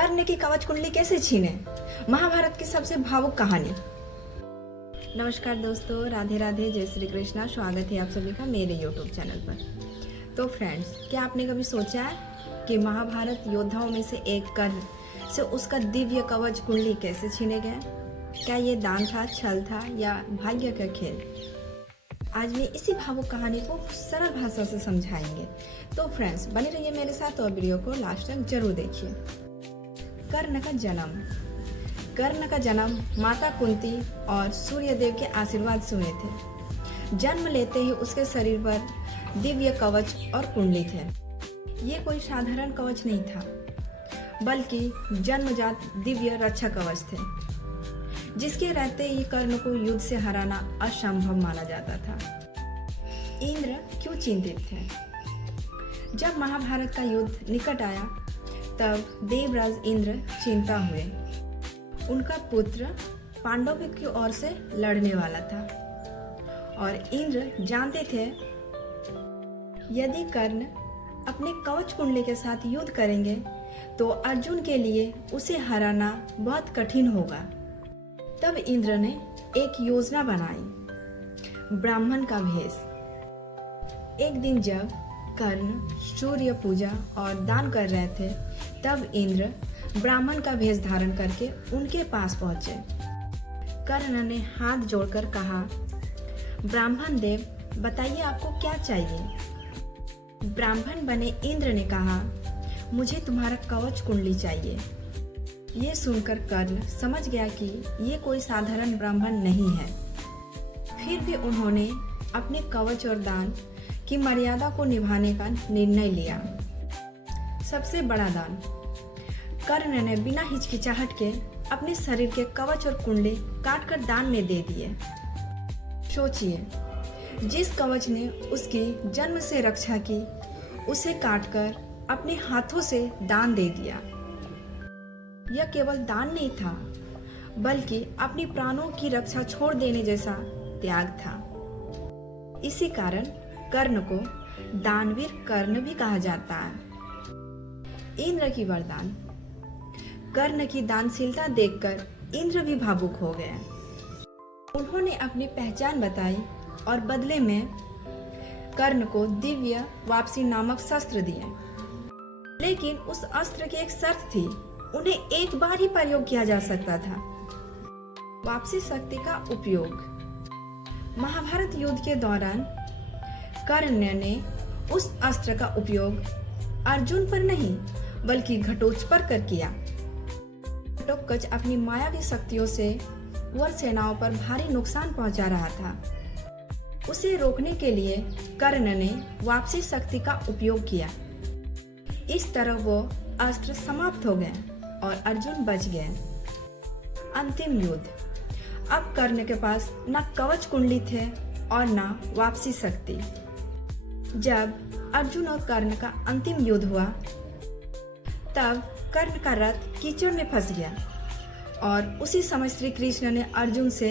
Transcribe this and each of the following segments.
कर्ण की कवच कुंडली कैसे छीने, महाभारत की सबसे भावुक कहानी। नमस्कार दोस्तों, राधे राधे, जय श्री कृष्णा। स्वागत है आप सभी का मेरे यूट्यूब चैनल पर। तो फ्रेंड्स, क्या आपने कभी सोचा है कि महाभारत योद्धाओं में से एक कर्ण से उसका दिव्य कवच कुंडली कैसे छीने गया? क्या ये दान था, छल था या भाग्य का खेल? आज मैं इसी भावुक कहानी को सरल भाषा से समझाएंगे। तो फ्रेंड्स, बने रहिए मेरे साथ और वीडियो को लास्ट तक जरूर देखिए। कर्ण का जन्म माता कुंती और सूर्यदेव के आशीर्वाद से हुए थे। जन्म लेते ही उसके शरीर पर दिव्य कवच और कुंडली थे। ये कोई साधारण कवच नहीं था, बल्कि जन्मजात दिव्य रक्षा कवच थे, जिसके रहते ही कर्ण को युद्ध से हराना असंभव माना जाता था। इंद्र क्यों चिंतित थे? जब महाभारत का युद्ध निकट आया, तब देवराज इंद्र चिंता हुए। उनका पुत्र पांडवों की ओर से लड़ने वाला था और इंद्र जानते थे यदि कर्ण अपने कवच कुंडली के साथ युद्ध करेंगे तो अर्जुन के लिए उसे हराना बहुत कठिन होगा। तब इंद्र ने एक योजना बनाई, ब्राह्मण का भेष। एक दिन जब कर्ण सूर्य पूजा और दान कर रहे थे, तब इंद्र ब्राह्मण का भेष धारण करके उनके पास पहुंचे। कर्ण ने हाथ जोड़कर कहा, ब्राह्मण देव, बताइए आपको क्या चाहिए? ब्राह्मण बने इंद्र ने कहा, मुझे तुम्हारा कवच कुंडली चाहिए। ये सुनकर कर्ण समझ गया कि ये कोई साधारण ब्राह्मण नहीं है। फिर भी उन्होंने अपने कवच और दान की मर्यादा को निभाने का निर्णय लिया। सबसे बड़ा दान। कर्ण ने बिना हिचकिचाहट के अपने शरीर के कवच और कुंडली काटकर दान में दे दिए। सोचिए, जिस कवच ने उसकी जन्म से रक्षा की, उसे काटकर अपने हाथों से दान दे दिया। यह केवल दान नहीं था, बल्कि अपनी प्राणों की रक्षा छोड़ देने जैसा त्याग था। इसी कारण कर्ण को दानवीर कर्ण भी कहा जाता है। इंद्र की वरदान। कर्ण की दानशीलता देखकर इंद्र भी भावुक हो गए। उन्होंने अपनी पहचान बताई और बदले में कर्ण को दिव्य वापसी नामक शस्त्र दिए। लेकिन उस अस्त्र की एक शर्त थी, उन्हें एक बार ही प्रयोग किया जा सकता था। वापसी शक्ति का उपयोग। महाभारत युद्ध के दौरान कर्ण ने उस अस्त्र का उपयोग अर्जुन पर नहीं, बल्कि घटोत्कच पर किया। घटोत्कच अपनी मायावी शक्तियों से कुंवर सेनाओं पर भारी नुकसान पहुंचा रहा था। उसे रोकने के लिए कर्ण ने वापसी शक्ति का उपयोग किया। इस तरह वो अस्त्र समाप्त हो गए और अर्जुन बच गए। अंतिम युद्ध। अब कर्ण के पास न कवच कुंडली थे और न वापसी शक्ति। जब अर्जुन और कर्ण का अंतिम युद्ध हुआ, तब कर्ण का रथ कीचड़ में फंस गया और उसी समय श्री कृष्ण ने अर्जुन से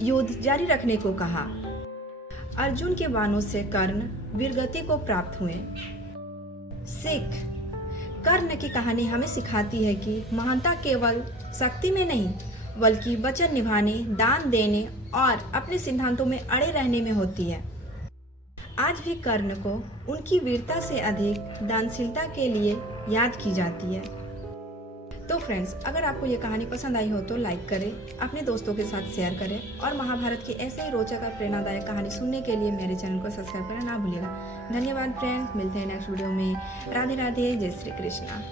युद्ध जारी रखने को कहा। अर्जुन के बाणों से कर्ण वीरगति को प्राप्त हुए। सीख। कर्ण की कहानी हमें सिखाती है कि महानता केवल शक्ति में नहीं, बल्कि वचन निभाने, दान देने और अपने सिद्धांतों में अड़े रहने में होती है। आज भी कर्ण को उनकी वीरता से अधिक दानशीलता के लिए याद की जाती है। तो फ्रेंड्स, अगर आपको ये कहानी पसंद आई हो तो लाइक करें, अपने दोस्तों के साथ शेयर करें और महाभारत की ऐसे ही रोचक और प्रेरणादायक कहानी सुनने के लिए मेरे चैनल को सब्सक्राइब करना ना भूलिएगा। धन्यवाद फ्रेंड्स, मिलते हैं नेक्स्ट वीडियो में। राधे राधे, जय श्री कृष्णा।